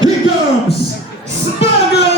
Here comes Spago!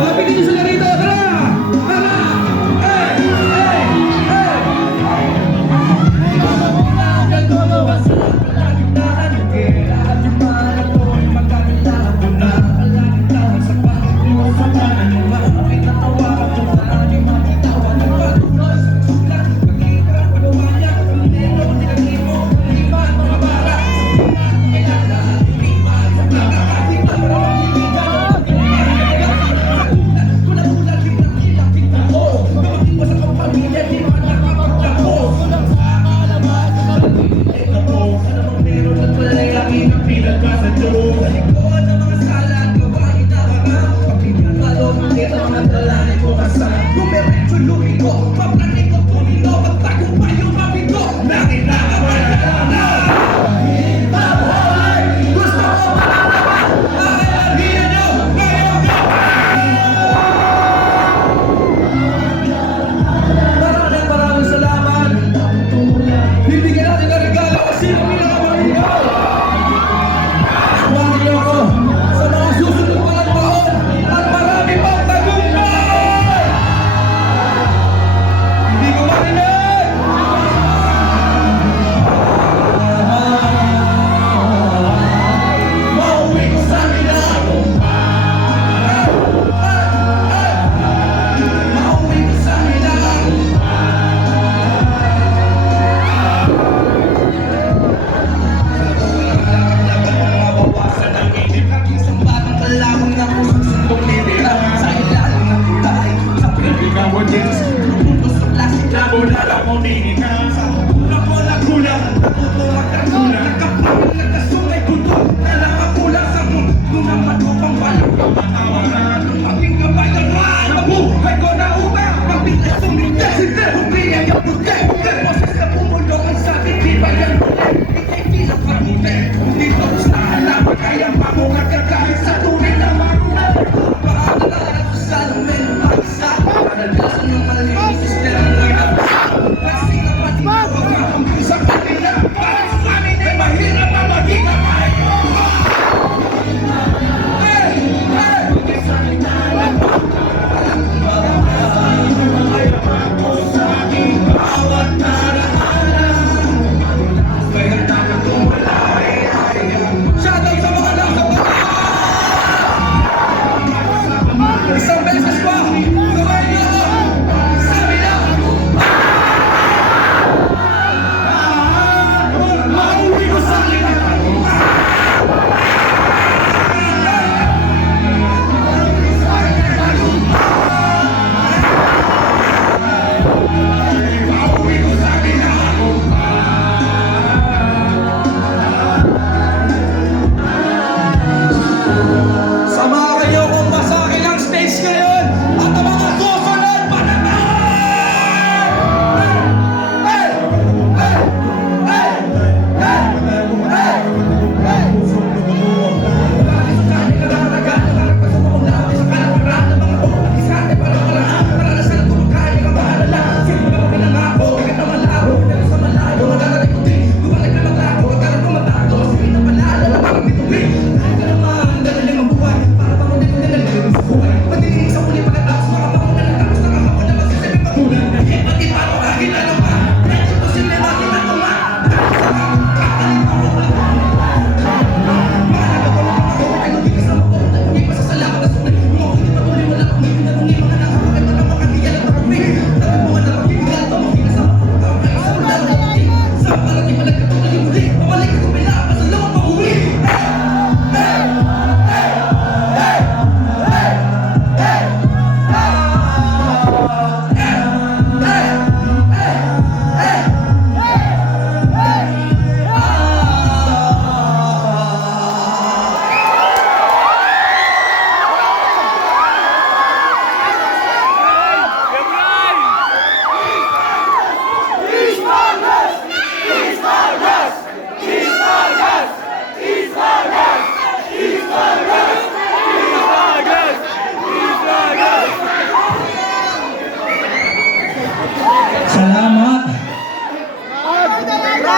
Pagpigil niyo sila rito, tara! Tara! Hey! Hey! Hey!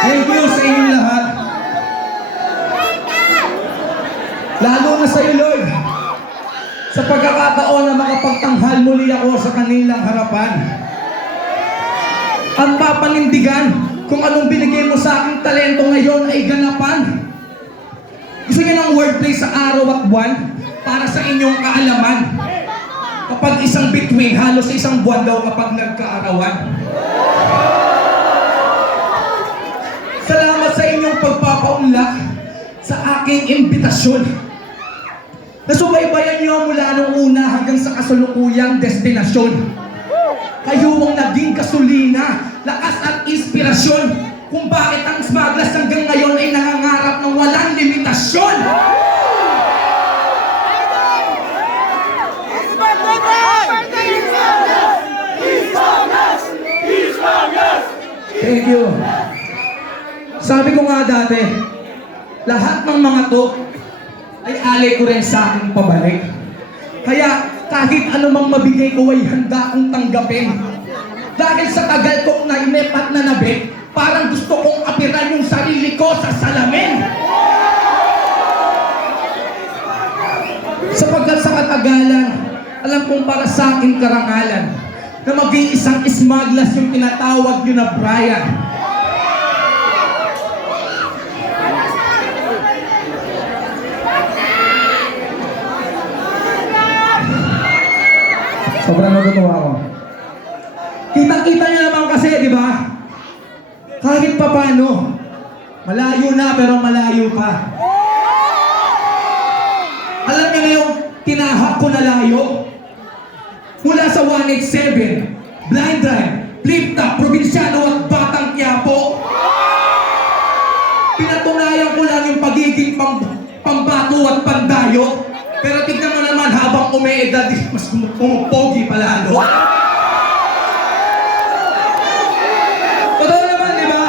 Thank you sa inyong lahat. Lalo na sa iyo, Lord. Sa pagkakataon na makapagtanghal muli ako sa kanilang harapan. Ang papanindigan kung anong binigay mo sa aking talento ngayon ay ganapan. Gusto niyo ng wordplay sa araw at buwan para sa inyong kaalaman. Kapag isang bituin, halos isang buwan daw kapag nagkaarawan. Salamat sa inyong pagpapaunlak sa aking imbitasyon. Nasubaybayan niyo mula nung una hanggang sa kasulukuyang destinasyon. Kayo ang naging gasolina, lakas at inspirasyon kung bakit ang Smugglers hanggang ngayon ay nangangarap ng walang limitasyon. Thank you. Sabi ko nga dati, lahat ng mga to ay alay ko rin sa aking pabalik. Kaya kahit anumang mabigay ko ay handa kong tanggapin. Dahil sa tagal kong nainip at nanabik, parang gusto kong apiran yung sarili ko sa salamin. Sapagkat sa katagalan, alam kong para sa aking karangalan, na maging isang Smugglers yung tinatawag nyo na Brian. Sobrang natutuwa ako. Kitang-kita nyo naman kasi, di ba? Kahit pa paano, malayo na pero malayo pa. Alam niyo na yung tinahak ko na layo? Mula sa 187, Blind Drive, Flip Top, Probinsyano at Batang Quiapo. Pinatunayan ko lang yung pagiging pambato at pandayo. Pero tignan mo naman habang umeedad, mas pumupogi pa lalo. Totoo naman, di ba?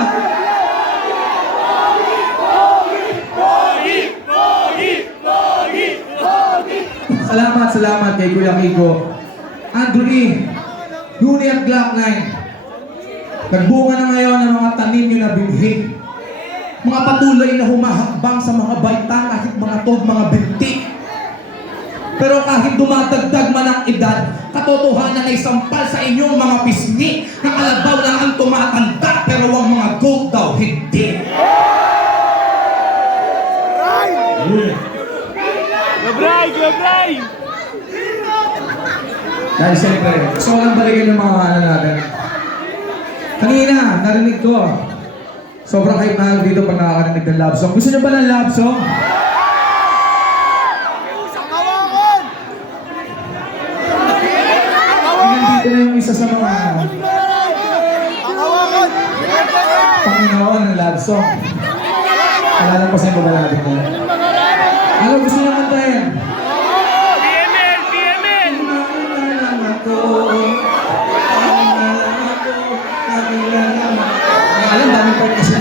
Salamat kay Kuya Kiko. Andrew E. Yuni at Glock 9. Nagbunga na ngayon ang mga tanim nyo na binhi. Mga patuloy na humahakbang sa mga baitang kahit mga tog, mga binti. Pero kahit dumadagdag man ang edad, katotohanan ay sampal sa inyong mga pisngi. Ang alabaw lang ang tumatanda, pero ang mga goat daw hindi. Gabray! Dahil siyempre, gusto ko lang balikin yung mga ano natin. Kanina, narinig ko. Sobrang hype na dito pag nakakarinig ng love song. Gusto niyo ba ng love song? Nandito na yung isa sa mga Panginoon ng love song. Alala ko sa yung babalado mo. Ano gusto niyo kantahin? PML! Alam, daming part kasi.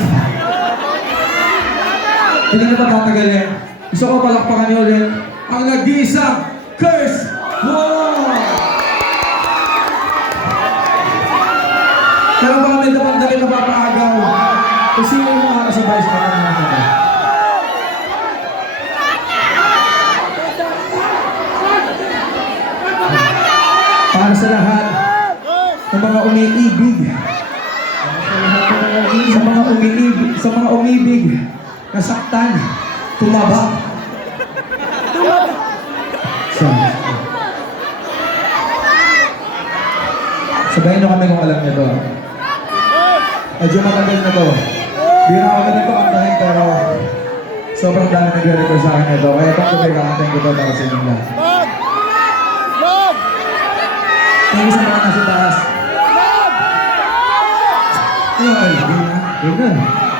Hindi na ba tatagal yan? Gusto ko palakpakan niyo ulit ang nag-iisang Curse War! Kaya ba kami dapat na papaagaw? Kung sino yung mga kasabay sa kapatid natin? Para sa lahat ng mga umiibig, sa mga umibig, nasaktan, tumaba. Sabayin nyo kami kung alam nyo to. Medyo matagal na to. Di na ako ganito kantahin pero sobrang dami nag-record sa akin ito. Kaya itong sabay kakantahin ko to para sa inyo lang. Thank you sa mga nasa taas. Ay, di na.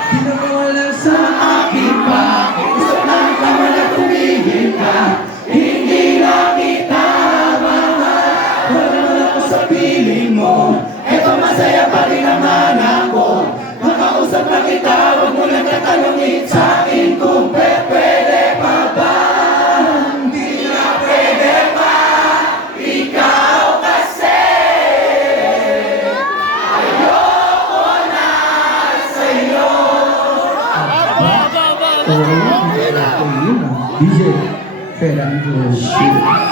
Di na mawala sa akin pa. Gusto lang ka man at tumigil ka. Hindi na kita mahal. Wala naman ako sa piling mo. Eto masaya pa rin naman ako. Makausap na kita, huwag mo lang katanungin sa akin kung pwede pa ba. Hindi na pwede pa. Ikaw kasi ayoko na sa'yo. DJ Fernando Show.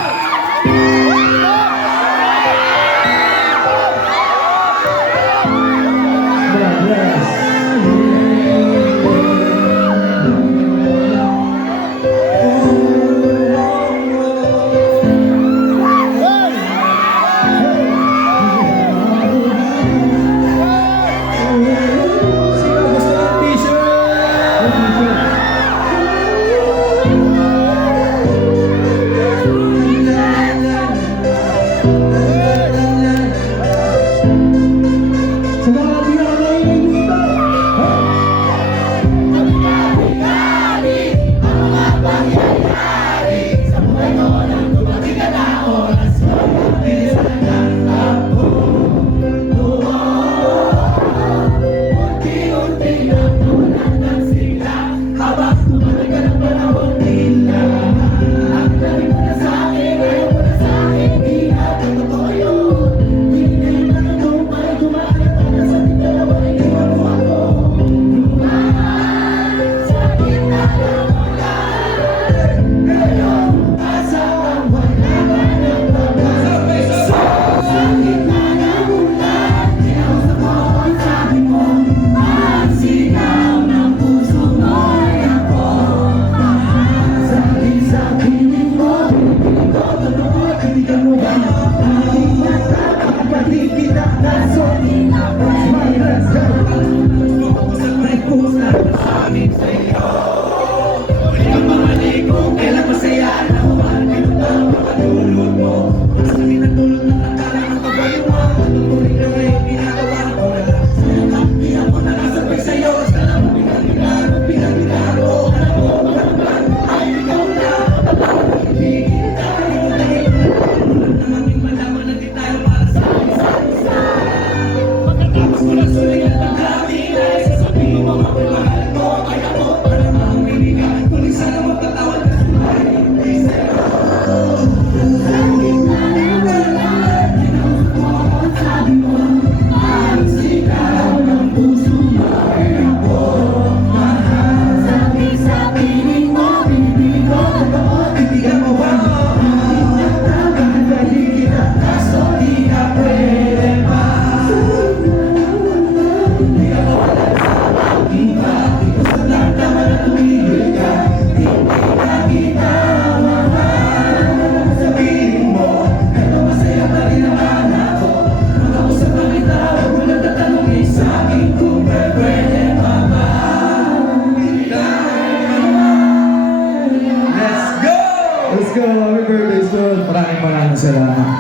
Maraming salamat.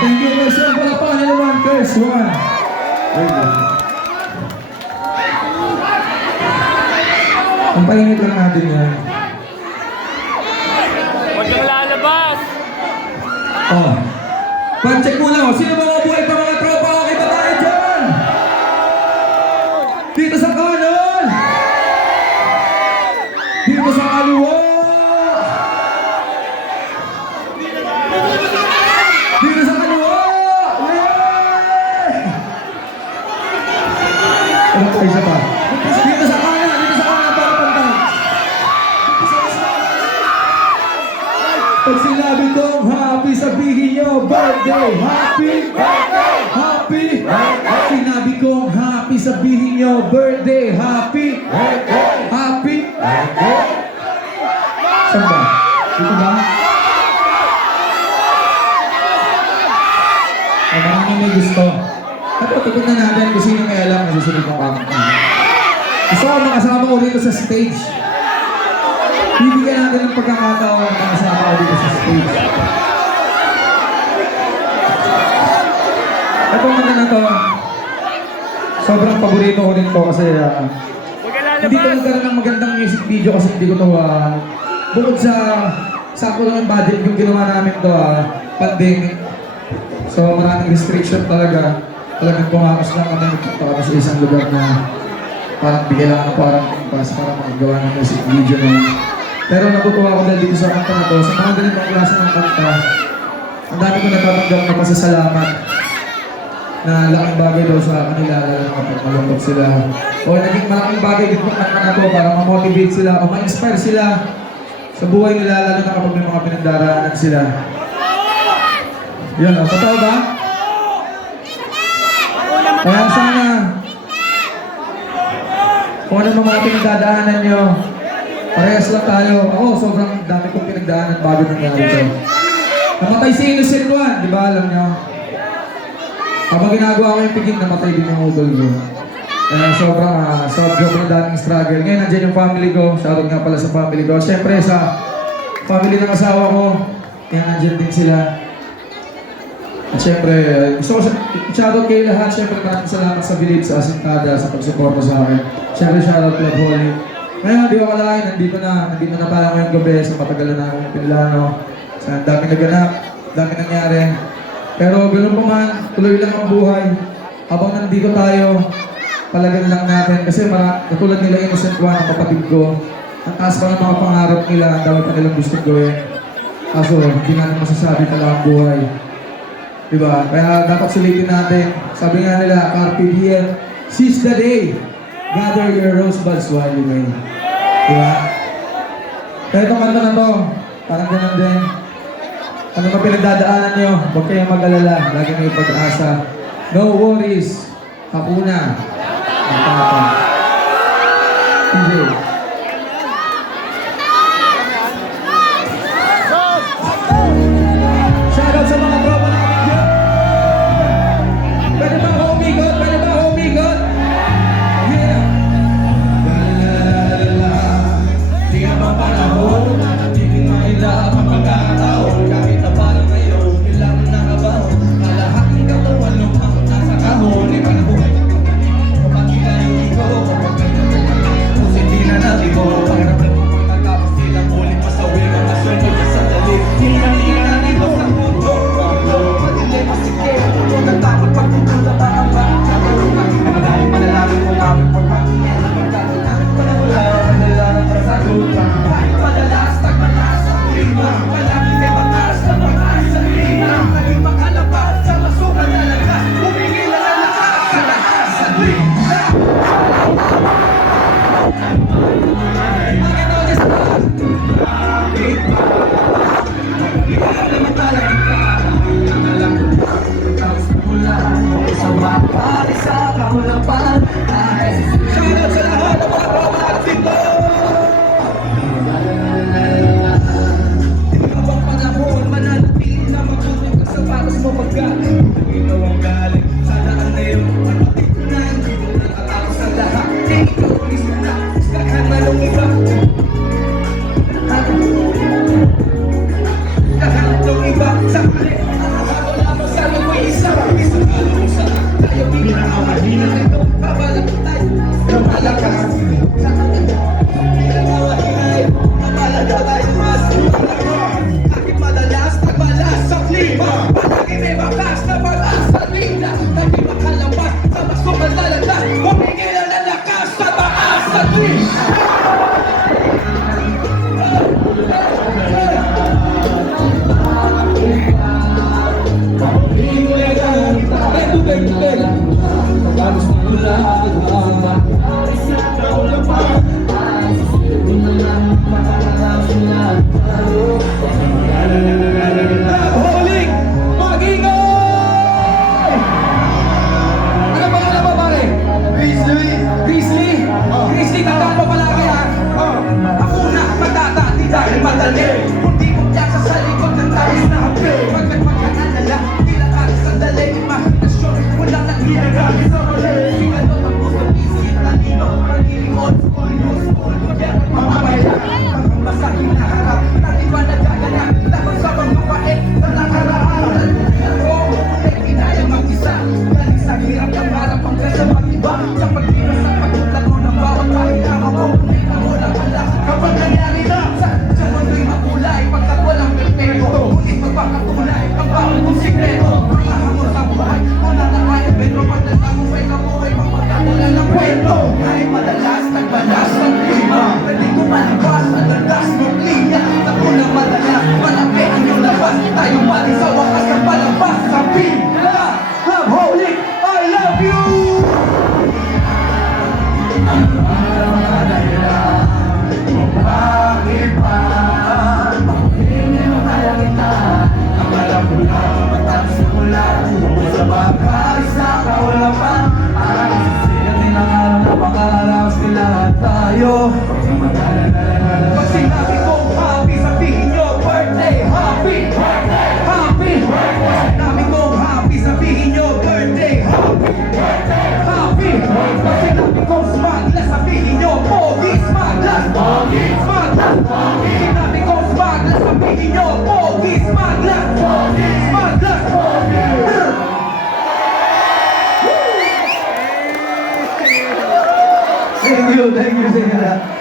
Thank you guys. Para pa naman first one. Ang painit lang natin yan. Huwag kang lalabas! Oh. Pan-check mo lang. Sino mga buhay pa mga tropa? Okay ba tayo dyan? Dito sa kanan! Dito sa kaliwa! Dito sa kaliwa! Yeah! Ano pa isa pa? Dito sa kanan! Dito sa kanan para pantang! Pag sinabi kong happy, sabihin nyo birthday! Happy! Happy! Sinabi kong happy, sabihin nyo birthday! Happy! Happy! Saan ba? Dito ba? Ay, maraming may gusto. Tukod na natin kung sino may alam na susunod ng kanta. Gusto ko makasama ko dito sa stage. Bibigyan natin ng pagkakataon na makasama ko dito sa stage. Itong kanta na to, sobrang paborito ko rin to kasi Huwag kang hindi ko lalabas! nagkaroon ng magandang music video kasi hindi ko to bukod sa sakto lang yung budget yung ginawa namin to pandemic. So maraming restriction talaga. Talagang pumakas lang kami nagpunta kami sa isang lugar na parang bigyan lang ng parang impas para makagawa ng music video na. Pero natutuwa ko dahil dito sa kanta na to, sa mga ganitong klase ng kanta, ang dami ko natatanggap na pasasalamat. na laking bagay daw sa kanila, lalo na kapag malungkot sila. O naging malaking bagay din po na to para ma-motivate sila o ma-inspire sila sa buhay nila, lalo na kapag may mga pinagdaraanan sila. Yun, totoo ba? Kaya sana, kung ano mga pinagdadaanan nyo, parehas lang tayo. Ako, sobrang dami kong pinagdaanan bago nangyari ito. Namatay si Innocent One, di ba alam nyo? Kapag ginagawa ko yung piging, namatay din yung udol ko. Kaya sobrang daming struggle. Ngayon, nandiyan yung family ko. Shoutout nga pala sa family ko. Siyempre, sa family ng asawa ko, yan, nandiyan din sila. At siyempre, gusto ko shoutout kayo lahat. Siyempre, maraming salamat sa Village, sa Asintada, sa pagsuporta sa akin. Siyempre, shoutout Club Holy. Ngayon, di ko akalain, nandito na tayo ngayong gabi sa matagalan na akong pinlano. Sa dami naganap, dami nangyari. Pero ganoon pa man, tuloy lang ang buhay. Habang nandito tayo, palagan lang natin. Kasi katulad nila Innocent One, ang kapatid ko, ang taas pa ng mga pangarap nila, ang dami pa nilang gustong gawin. Kaso, hindi natin masasabi pala ang buhay. Diba? Kaya dapat sulitin natin. Sabi nga nila, Carpe Diem, seize the day. Gather your rosebuds while you may. Diba? Kaya itong kanta na to, parang ganun din. Ano ba pinagdadaanan nyo? Huwag kayong mag-alala. Lagi may pag-asa. No worries. Hakuna. Ang papa. PJ. Shoutout sa mga tropa namin dyan. Pwede ba ako umigot? Pwede ba ako umigot? Yeah. La-la-la-la-la. Di ka pa panahon. Natiting mahirap ang pagkakataon. Kahit na parang ngayon, ilang nakabaon. Kalahat ng katawan lumang nasa kahon. Iba na buhay. Kapag kinahin ko, kapag ganyan kung hindi na natin mo. Pagkakapag pagkatapos silang ulit masawi ang nasunod na sandali. Hina-hina dito sa mundo. Pag-ilay masikip. Nagtakot pagkukulang pa ang ba? Sabalukan. Madali manalangin mo namin pagpapinyan. Pagkatunan ko na wala. Manalangin para sa lupa. Madalas, tagmalas ang lima. Palagi may batas na batas sa lima. Naging makalabas sa masukan na lakas. Humingi na ng lakas sa lakas sa lima. Shoutout sa lahat ng mga tropa at sito! Habang panahon, mananatili na magtutok ka sa patas mo pagkain. Ikaw ang galing sa daan na yun. Pagpatik ko na, hindi ko nakatapos sa lahat. Ikaw ang isa na, iskakan na nung iba. Lahat ng iba sa kali. Wala mo sa lumoy isa. Isa ka lang sa tayo. Pinakamahin na ito. Babalak tayo. Lumalakas. Sa kanya. Pinakamahin. Babalak tayo. Mas bakit madalas nagbalas sa klima? Palagi may bakas na pag-asa lina. Naging makalabas sa masukan talaga. Humingi na ng lakas sa taas sa klima. Holing! Mag-ingay! Ano pangalan mo, pare? Grizzly! Grizzly, tandaan mo palagi ha? Ako na magtatati dahil madali. Kundi ko tiyak sa likod ng talis na hapi. Pagkat magkakalala, tila ka sa dali. Imahinasyon, walang naghinagami sa mali. Sigalo ang puso, isip, talino, pag-ilingon, school, gobyerno, mamamayan. Ang masahing naharap, natin ba nagaganap? Dapat sa paglupain, na nakaraan. Ako, hindi kinaya mag-isa. Galing sa hirap ang harap ang kasa mag-iba. Sa pag-iwas sa pagtutlago ng bawat pahina ako. Hindi na mo lang pala kapag nangyari na. Sa mundo'y makulay, pagkat walang Para mga dahilan kung bakit ba hindi mo kalangitan ang alam ko lang matapos na mula tungkol sa bagay sa kaulapan ang sisiyan din ang araw na makakalawas ng lahat tayo. Pag sinabi kong happy, sabihin nyo birthday, happy, birthday, happy, birthday. Pag sinabi kong happy, sabihin nyo birthday, happy, birthday, happy. Pag sinabi kong smuggler, sabihin nyo pogi, smuggler, pogi, smuggler, pogi. Sinabi kong smuggler, sabihin nyo pogi, smuggler, pogi, smuggler, pogi. Thank you, thank you.